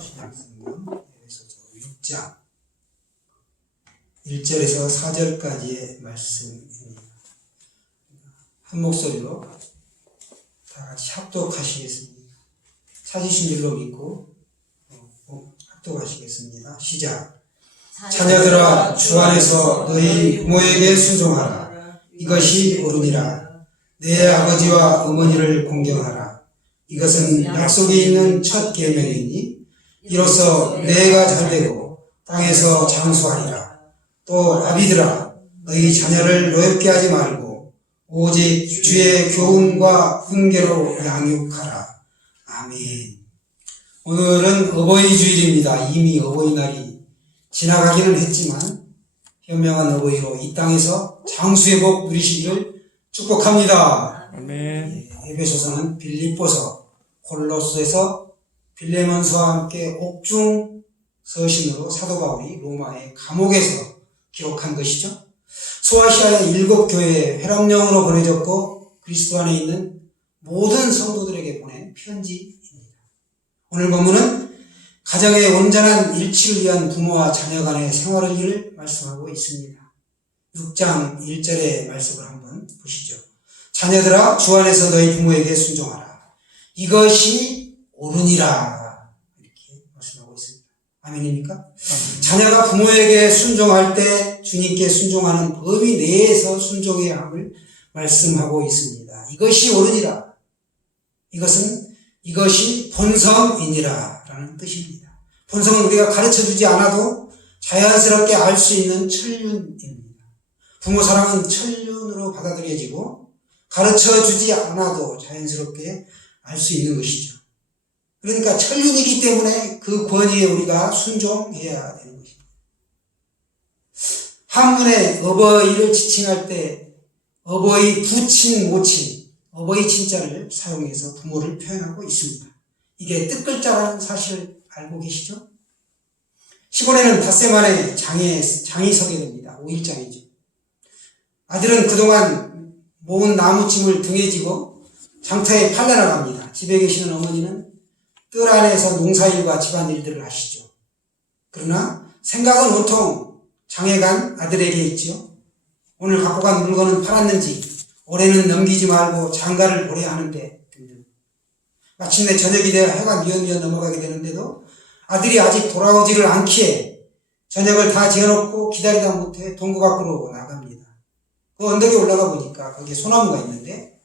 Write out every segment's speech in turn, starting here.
신약성경 에베소서 6장 1절에서 4절까지의 말씀입니다. 한 목소리로 다 같이 합독하시겠습니다. 찾으신 줄로 믿고 합독하시겠습니다. 시작. 자녀들아, 주 안에서 너희 부모에게 순종하라. 이것이 옳으니라. 내 아버지와 어머니를 공경하라. 이것은 약속이 있는 첫 계명이니 이로써 내가 잘되고 땅에서 장수하리라. 또 아비들아, 너희 자녀를 노엽게 하지 말고 오직 주의 교훈과 훈계로 양육하라. 아멘. 오늘은 어버이 주일입니다. 이미 어버이날이 지나가기는 했지만 현명한 어버이로 이 땅에서 장수의 복 누리시기를 축복합니다. 아멘. 에베소서는 빌립보서, 골로새서, 빌레몬서와 함께 옥중 서신으로 사도 바울이 로마의 감옥에서 기록한 것이죠. 소아시아의 7교회에 회람령으로 보내졌고 그리스도 안에 있는 모든 성도들에게 보낸 편지입니다. 오늘 본문은 가정의 온전한 일치를 위한 부모와 자녀 간의 생활을 말씀하고 있습니다. 6장 1절의 말씀을 한번 보시죠. 자녀들아, 주 안에서 너희 부모에게 순종하라. 이것이 옳으니라. 이렇게 말씀하고 있습니다. 아멘입니까? 자녀가 부모에게 순종할 때 주님께 순종하는 범위 내에서 순종해야 함을 말씀하고 있습니다. 이것이 옳으니라. 이것이 본성이니라 라는 뜻입니다. 본성은 우리가 가르쳐주지 않아도 자연스럽게 알 수 있는 천륜입니다. 부모 사랑은 천륜으로 받아들여지고 가르쳐주지 않아도 자연스럽게 알 수 있는 것이죠. 그러니까 천륜이기 때문에 그 권위에 우리가 순종해야 되는 것입니다. 한문에 어버이를 지칭할 때 어버이, 부친, 모친, 어버이 친자를 사용해서 부모를 표현하고 있습니다. 이게 뜻글자라는 사실을 알고 계시죠? 시골에는 닷새 만에 장이 서게 됩니다. 5일장이죠. 아들은 그동안 모은 나무짐을 등에 지고 장터에 팔러 나갑니다. 집에 계시는 어머니는 뜰 안에서 농사일과 집안일들을 하시죠. 그러나 생각은 온통 장에 간 아들에게 있죠. 오늘 갖고 간 물건은 팔았는지, 올해는 넘기지 말고 장가를 보내야 하는데 등등. 마침내 저녁이 되어 해가 미어미어 넘어가게 되는데도 아들이 아직 돌아오지를 않기에 저녁을 다 지어놓고 기다리다 못해 동구 밖으로 나갑니다. 그 언덕에 올라가 보니까 거기에 소나무가 있는데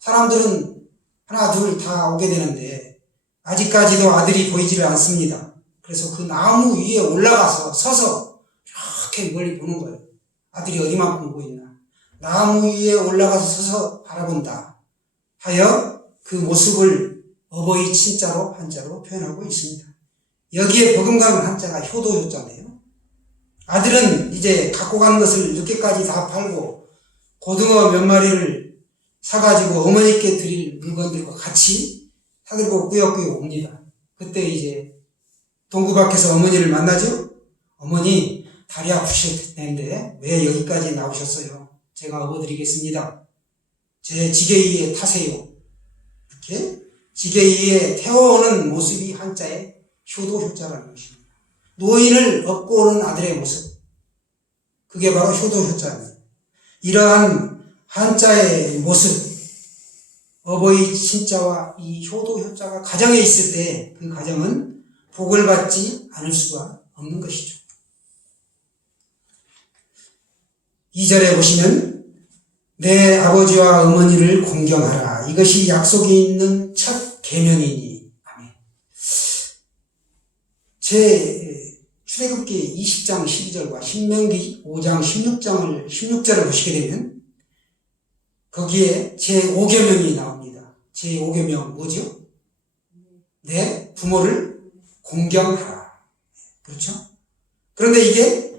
사람들은 하나 둘 다 오게 되는데 아직까지도 아들이 보이지를 않습니다. 그래서 그 나무 위에 올라가서 서서 이렇게 멀리 보는 거예요. 아들이 어디만큼 보이나. 나무 위에 올라가서 서서 바라본다 하여 그 모습을 어버이 친자로 한자로 표현하고 있습니다. 여기에 버금가는 한자가 효도효자네요. 아들은 이제 갖고 간 것을 늦게까지 다 팔고 고등어 몇 마리를 사가지고 어머니께 드릴 물건들과 같이 사들고 꾸역꾸역 옵니다. 그때 이제 동구 밖에서 어머니를 만나죠. 어머니, 다리 아프실 텐데 왜 여기까지 나오셨어요? 제가 업어드리겠습니다. 제 지게 위에 타세요. 이렇게 지게 위에 태워오는 모습이 한자의 효도효자라는 것입니다. 노인을 업고 오는 아들의 모습, 그게 바로 효도효자입니다. 이러한 한자의 모습, 어버이 친자와 이 효도효자가 가정에 있을 때 그 가정은 복을 받지 않을 수가 없는 것이죠. 2절에 보시면 내 아버지와 어머니를 공경하라. 이것이 약속이 있는 첫 계명이니. 아멘. 제 출애굽기 20장 12절과 신명기 5장 16절을 보시게 되면 거기에 제5계명이 나옵니다. 제5계명 뭐죠? 내 부모를 공경하라. 그렇죠? 그런데 이게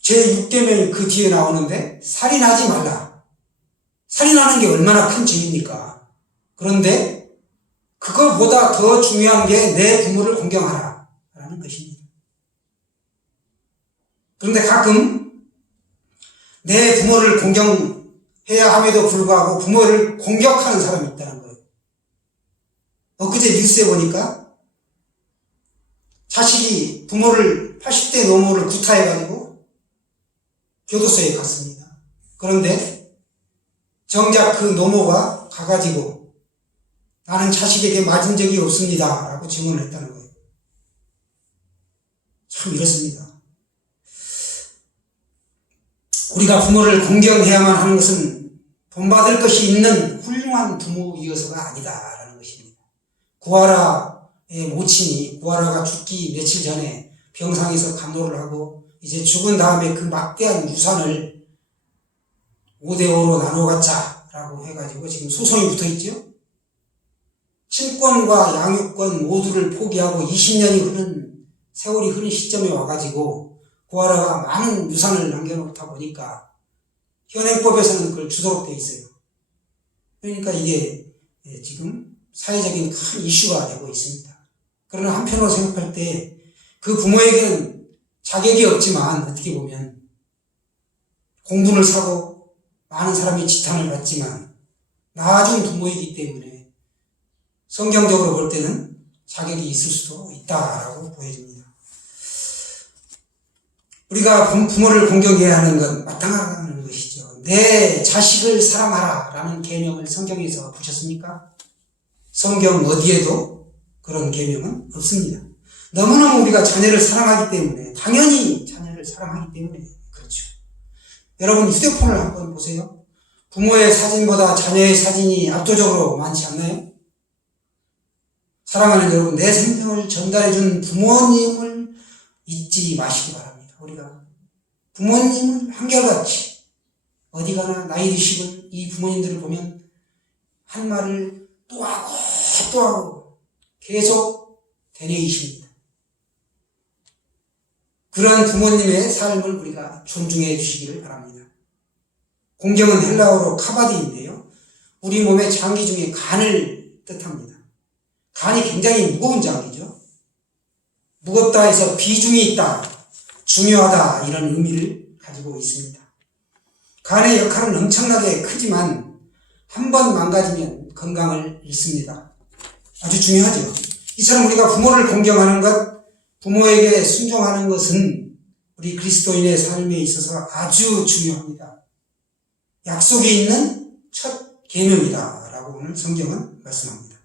제6계명이 그 뒤에 나오는데 살인하지 말라. 살인하는 게 얼마나 큰 죄입니까? 그런데 그거보다 더 중요한 게 내 부모를 공경하라 라는 것입니다. 그런데 가끔 내 부모를 공경해야 함에도 불구하고 부모를 공격하는 사람이 있다는 거예요. 엊그제 뉴스에 보니까 자식이 부모를 80대 노모를 구타해가지고 교도소에 갔습니다. 그런데 정작 그 노모가 가가지고 나는 자식에게 맞은 적이 없습니다 라고 증언을 했다는 거예요. 참 이렇습니다. 우리가 부모를 공경해야만 하는 것은 본받을 것이 있는 훌륭한 부모이어서가 아니다라는 것입니다. 구하라의 모친이 구하라가 죽기 며칠 전에 병상에서 간호를 하고 이제 죽은 다음에 그 막대한 유산을 5대5로 나눠 갖자라고 해가지고 지금 소송이 붙어 있죠. 친권과 양육권 모두를 포기하고 20년이 세월이 흐른 시점에 와가지고 구하라가 많은 유산을 남겨놓다 보니까 현행법에서는 그걸 주도록 돼 있어요. 그러니까 이게 지금 사회적인 큰 이슈가 되고 있습니다. 그러나 한편으로 생각할 때 그 부모에게는 자격이 없지만 어떻게 보면 공분을 사고 많은 사람이 지탄을 받지만 낳아준 부모이기 때문에 성경적으로 볼 때는 자격이 있을 수도 있다라고 보여집니다. 우리가 부모를 공경해야 하는 건 마땅하다는 것이죠. 내 자식을 사랑하라 라는 계명을 성경에서 보셨습니까? 성경 어디에도 그런 계명은 없습니다. 너무너무 우리가 자녀를 사랑하기 때문에, 당연히 자녀를 사랑하기 때문에 그렇죠. 여러분 휴대폰을 한번 보세요. 부모의 사진보다 자녀의 사진이 압도적으로 많지 않나요? 사랑하는 여러분, 내 생명을 전달해준 부모님을 잊지 마시기 바랍니다. 우리가 부모님을 한결같이 어디 가나 나이 드시고 이 부모님들을 보면 한 말을 또 하고 또 하고 계속 되뇌이십니다. 그러한 부모님의 삶을 우리가 존중해 주시기를 바랍니다. 공경은 헬라어로 카바디인데요. 우리 몸의 장기 중에 간을 뜻합니다. 간이 굉장히 무거운 장기죠. 무겁다 해서 비중이 있다, 중요하다 이런 의미를 가지고 있습니다. 간의 역할은 엄청나게 크지만 한 번 망가지면 건강을 잃습니다. 아주 중요하죠. 이처럼 우리가 부모를 공경하는 것, 부모에게 순종하는 것은 우리 그리스도인의 삶에 있어서 아주 중요합니다. 약속이 있는 첫 계명이다 라고 오늘 성경은 말씀합니다.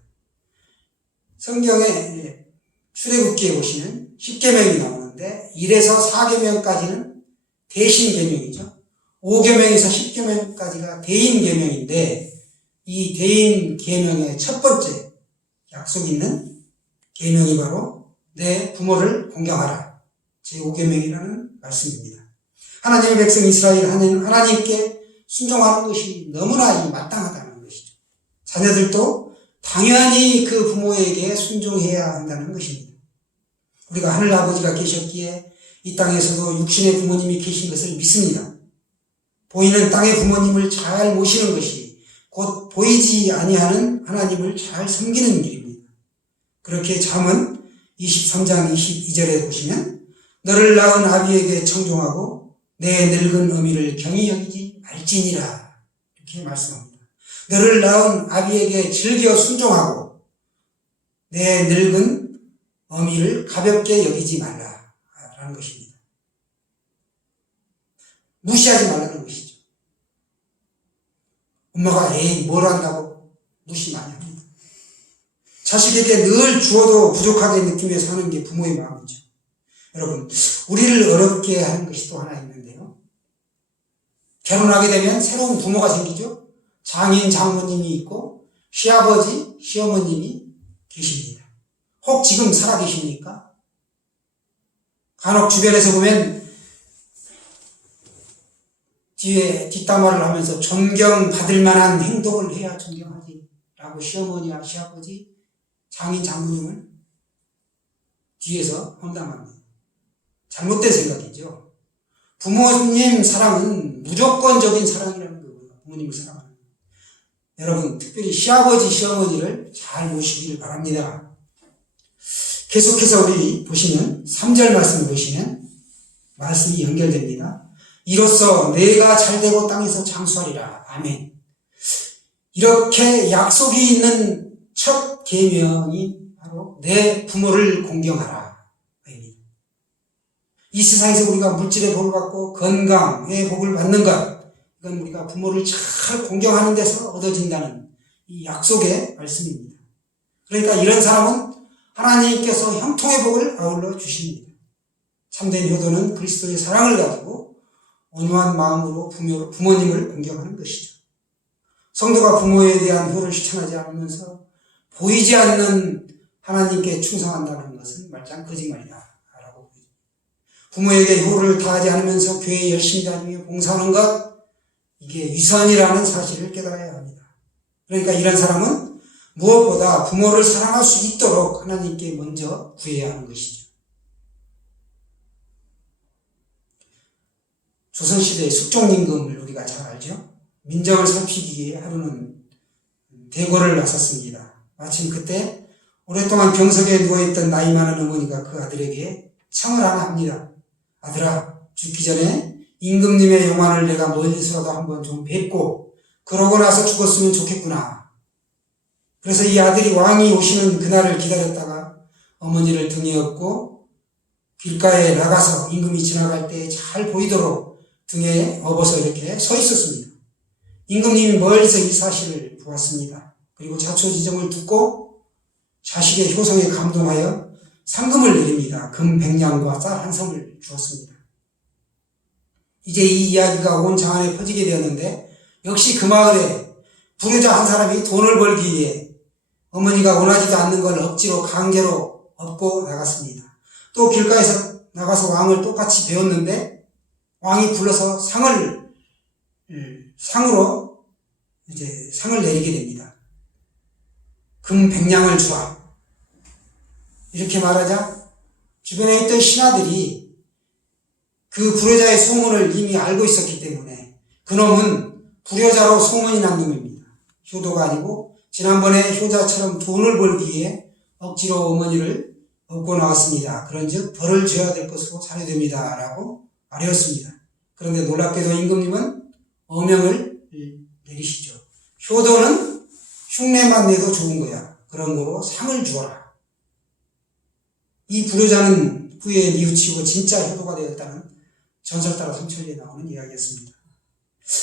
성경에 출애굽기에 보시면 10계명이 나오는데 1에서 4계명까지는 대신 계명이죠. 5계명에서 10계명까지가 대인 계명인데 이 대인 계명의 첫 번째 약속 있는 계명이 바로 내 부모를 공경하라. 제5계명이라는 말씀입니다. 하나님의 백성 이스라엘 하나님께 순종하는 것이 너무나 마땅하다는 것이죠. 자녀들도 당연히 그 부모에게 순종해야 한다는 것입니다. 우리가 하늘 아버지가 계셨기에 이 땅에서도 육신의 부모님이 계신 것을 믿습니다. 보이는 땅의 부모님을 잘 모시는 것이 곧 보이지 아니하는 하나님을 잘 섬기는 길입니다. 그렇게 잠언 23장 22절에 보시면 너를 낳은 아비에게 청종하고 내 늙은 어미를 경히 여기지 말지니라 이렇게 말씀합니다. 너를 낳은 아비에게 즐겨 순종하고 내 늙은 어미를 가볍게 여기지 말라라는 것입니다. 무시하지 말라는 것이죠. 엄마가 에이 뭘 한다고 무시 많이 합니다. 자식에게 늘 주어도 부족하게 느끼며 사는 게 부모의 마음이죠. 여러분, 우리를 어렵게 하는 것이 또 하나 있는데요. 결혼하게 되면 새로운 부모가 생기죠. 장인, 장모님이 있고 시아버지, 시어머님이 계십니다. 혹 지금 살아계십니까? 간혹 주변에서 보면 뒤에 뒷담화를 하면서 존경받을 만한 행동을 해야 존경하지 라고 시어머니와 시아버지, 장인, 장모님을 뒤에서 험담합니다. 잘못된 생각이죠. 부모님 사랑은 무조건적인 사랑이라는 거고요. 부모님을 사랑하는 거. 여러분, 특별히 시아버지, 시어머니를 잘 모시기를 바랍니다. 계속해서 우리 보시면 3절 말씀을 보시면 말씀이 연결됩니다. 이로써 내가 잘되고 땅에서 장수하리라. 아멘. 이렇게 약속이 있는 첫 계명이 바로 내 부모를 공경하라 이 세상에서 우리가 물질의 복을 받고 건강의 복을 받는 것, 이건 우리가 부모를 잘 공경하는 데서 얻어진다는 이 약속의 말씀입니다. 그러니까 이런 사람은 하나님께서 형통의 복을 아울러 주십니다. 참된 효도는 그리스도의 사랑을 가지고 온유한 마음으로 부모님을 공경하는 것이죠. 성도가 부모에 대한 효를 실천하지 않으면서 보이지 않는 하나님께 충성한다는 것은 말짱 거짓말이다 라고 보입니다. 부모에게 효를 다하지 않으면서 교회에 열심히 다니며 봉사하는 것, 이게 위선이라는 사실을 깨달아야 합니다. 그러니까 이런 사람은 무엇보다 부모를 사랑할 수 있도록 하나님께 먼저 구해야 하는 것이죠. 조선시대의 숙종임금을 우리가 잘 알죠. 민정을 살피기 위해 하루는 대궐을 나섰습니다. 마침 그때 오랫동안 병석에 누워있던 나이 많은 어머니가 그 아들에게 청을 하나 합니다. 아들아, 죽기 전에 임금님의 영환을 내가 멀리서라도 한번 좀 뵙고 그러고 나서 죽었으면 좋겠구나. 그래서 이 아들이 왕이 오시는 그날을 기다렸다가 어머니를 등에 업고 길가에 나가서 임금이 지나갈 때 잘 보이도록 등에 업어서 이렇게 서 있었습니다. 임금님이 멀리서 이 사실을 보았습니다. 그리고 자초지종을 듣고 자식의 효성에 감동하여 상금을 내립니다. 금 100냥과 쌀 한 섬을 주었습니다. 이제 이 이야기가 온 장안에 퍼지게 되었는데 역시 그 마을에 부르자 한 사람이 돈을 벌기 위해 어머니가 원하지도 않는 걸 억지로 강제로 업고 나갔습니다. 또 길가에서 나가서 왕을 똑같이 배웠는데 왕이 불러서 상으로 이제 상을 내리게 됩니다. 금 100냥을 주라. 이렇게 말하자 주변에 있던 신하들이 그 불효자의 소문을 이미 알고 있었기 때문에 그놈은 불효자로 소문이 난 놈입니다. 효도가 아니고 지난번에 효자처럼 돈을 벌기 위해 억지로 어머니를 업고 나왔습니다. 그런즉 벌을 줘야 될 것으로 사료됩니다. 라고 말했습니다. 그런데 놀랍게도 임금님은 어명을 내리시죠. 효도는 흉내만 내도 좋은 거야. 그런 거로 상을 주어라. 이 불효자는 후에 뉘우치고 진짜 효도가 되었다는 전설 따라 삼천리에 나오는 이야기였습니다.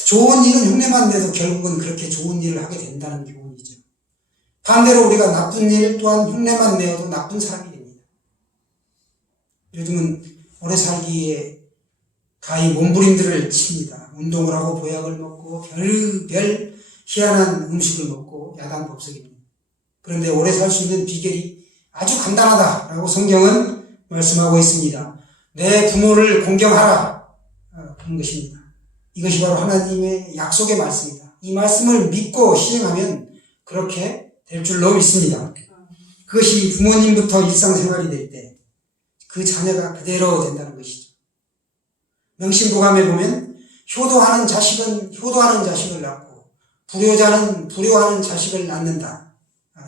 좋은 일은 흉내만 내도 결국은 그렇게 좋은 일을 하게 된다는 교훈이죠. 반대로 우리가 나쁜 일 또한 흉내만 내어도 나쁜 사람이 됩니다. 요즘은 오래 살기에 가히 몸부림들을 칩니다. 운동을 하고 보약을 먹고 별별 희한한 음식을 먹고 야단법석입니다. 그런데 오래 살 수 있는 비결이 아주 간단하다라고 성경은 말씀하고 있습니다. 내 부모를 공경하라. 그런 것입니다. 이것이 바로 하나님의 약속의 말씀이다. 이 말씀을 믿고 시행하면 그렇게 될 줄로 믿습니다. 그것이 부모님부터 일상생활이 될 때 그 자녀가 그대로 된다는 것이죠. 명심보감에 보면 효도하는 자식은 효도하는 자식을 낳고 불효자는 불효하는 자식을 낳는다.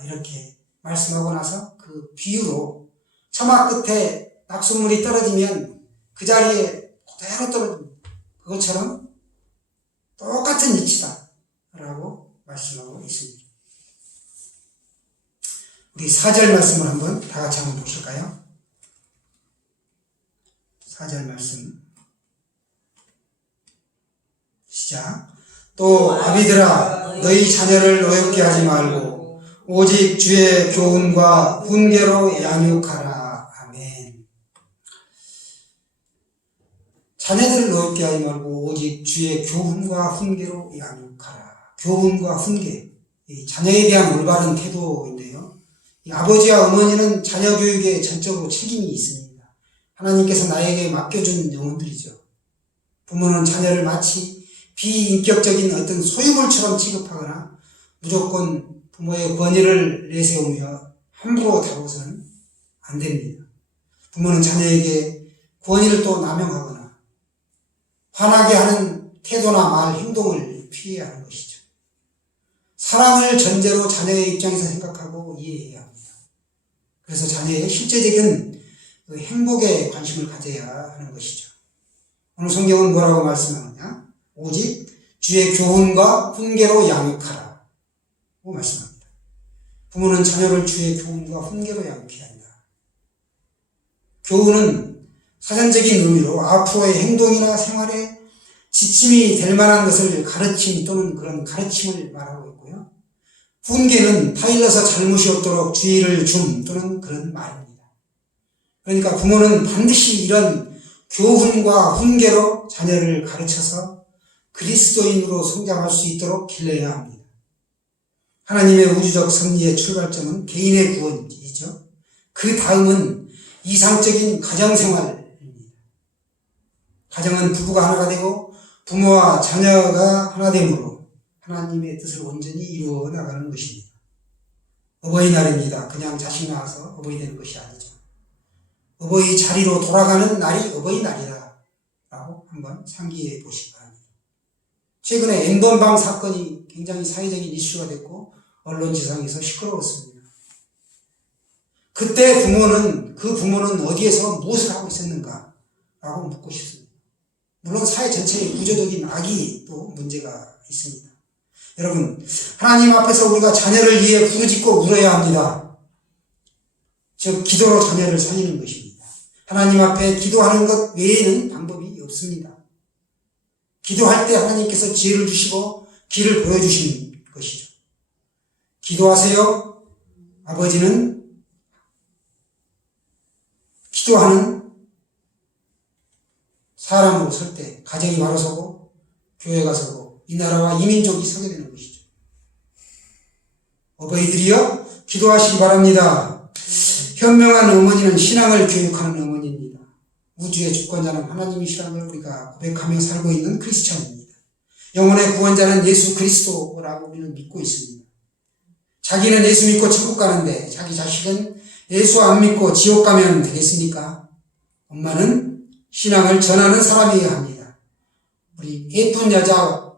이렇게 말씀하고 나서 그 비유로 처마 끝에 낙숫물이 떨어지면 그 자리에 그대로 떨어집니다. 그것처럼 똑같은 이치다 라고 말씀하고 있습니다. 우리 4절 말씀을 한번 다 같이 한번 보실까요? 4절 말씀 시작. 또 아비들아 너희 자녀를 어렵게 하지 말고 오직 주의 교훈과 훈계로 양육하라. 아멘. 자녀들을 어렵게 하지 말고 오직 주의 교훈과 훈계로 양육하라. 교훈과 훈계, 자녀에 대한 올바른 태도인데요. 아버지와 어머니는 자녀 교육에 전적으로 책임이 있습니다. 하나님께서 나에게 맡겨준 영혼들이죠. 부모는 자녀를 마치 비인격적인 어떤 소유물처럼 취급하거나 무조건 부모의 권위를 내세우며 함부로 다루어서는 안 됩니다. 부모는 자녀에게 권위를 또 남용하거나 화나게 하는 태도나 말, 행동을 피해야 하는 것이죠. 사랑을 전제로 자녀의 입장에서 생각하고 이해해야 합니다. 그래서 자녀의 실제적인 그 행복에 관심을 가져야 하는 것이죠. 오늘 성경은 뭐라고 말씀하느냐? 오직 주의 교훈과 훈계로 양육하라 고 말씀합니다. 부모는 자녀를 주의 교훈과 훈계로 양육해야 한다. 교훈은 사전적인 의미로 앞으로의 행동이나 생활에 지침이 될 만한 것을 가르침 또는 그런 가르침을 말하고 있고요. 훈계는 타일러서 잘못이 없도록 주의를 줌 또는 그런 말입니다. 그러니까 부모는 반드시 이런 교훈과 훈계로 자녀를 가르쳐서 그리스도인으로 성장할 수 있도록 길러야 합니다. 하나님의 우주적 섭리의 출발점은 개인의 구원이죠. 그 다음은 이상적인 가정생활입니다. 가정은 부부가 하나가 되고 부모와 자녀가 하나 되므로 하나님의 뜻을 온전히 이루어 나가는 것입니다. 어버이날입니다. 그냥 자식 낳아서 어버이 되는 것이 아니죠. 어버이 자리로 돌아가는 날이 어버이날이다 라고 한번 상기해 보시기 바랍니다. 최근에 N번방 사건이 굉장히 사회적인 이슈가 됐고 언론지상에서 시끄러웠습니다. 그때 그 부모는 어디에서 무엇을 하고 있었는가 라고 묻고 싶습니다. 물론 사회 전체의 구조적인 악이 또 문제가 있습니다. 여러분, 하나님 앞에서 우리가 자녀를 위해 부르짖고 울어야 합니다. 즉 기도로 자녀를 살리는 것입니다. 하나님 앞에 기도하는 것 외에는 방법이 없습니다. 기도할 때 하나님께서 지혜를 주시고 길을 보여주시는 것이죠. 기도하세요. 아버지는 기도하는 사람으로 설 때 가정이 바로 서고 교회가 서고 이 나라와 이 민족이 서게 되는 것이죠. 어버이들이여 기도하시기 바랍니다. 현명한 어머니는 신앙을 교육하는 어머니입니다. 우주의 주권자는 하나님이시라는 걸 우리가 고백하며 살고 있는 크리스찬입니다. 영혼의 구원자는 예수 그리스도라고 우리는 믿고 있습니다. 자기는 예수 믿고 천국 가는데 자기 자식은 예수 안 믿고 지옥 가면 되겠습니까? 엄마는 신앙을 전하는 사람이어야 합니다. 우리 예쁜 여자,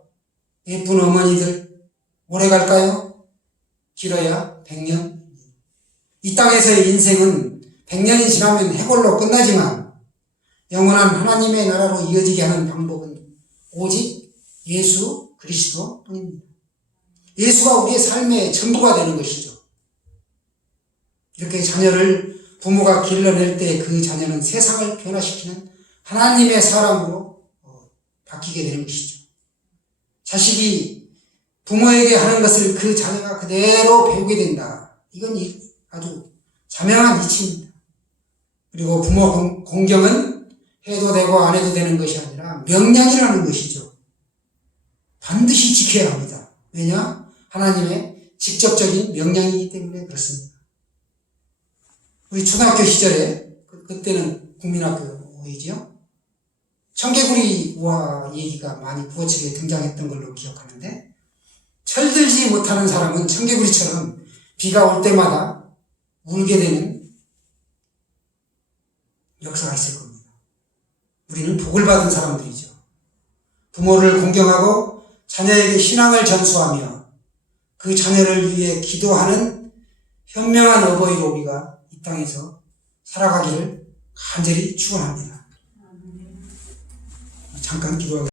예쁜 어머니들 오래 갈까요? 길어야 100년. 이 땅에서의 인생은 100년이 지나면 해골로 끝나지만 영원한 하나님의 나라로 이어지게 하는 방법은 오직 예수 그리스도 뿐입니다. 예수가 우리의 삶의 전부가 되는 것이죠. 이렇게 자녀를 부모가 길러낼 때 그 자녀는 세상을 변화시키는 하나님의 사람으로 바뀌게 되는 것이죠. 자식이 부모에게 하는 것을 그 자녀가 그대로 배우게 된다. 이건 아주 자명한 이치입니다. 그리고 부모 공경은 해도 되고 안 해도 되는 것이 아니라 명령이라는 것이죠. 반드시 지켜야 합니다. 왜냐? 하나님의 직접적인 명령이기 때문에 그렇습니다. 우리 초등학교 시절에 그때는 국민학교이지요. 청개구리 우화 얘기가 많이 구어책에 등장했던 걸로 기억하는데 철들지 못하는 사람은 청개구리처럼 비가 올 때마다 울게 되는 역사가 있을 겁니다. 우리는 복을 받은 사람들이죠. 부모를 공경하고 자녀에게 신앙을 전수하며 그 자녀를 위해 기도하는 현명한 어버이로 우리가 이 땅에서 살아가기를 간절히 축원합니다. 잠깐 기도하겠습니다.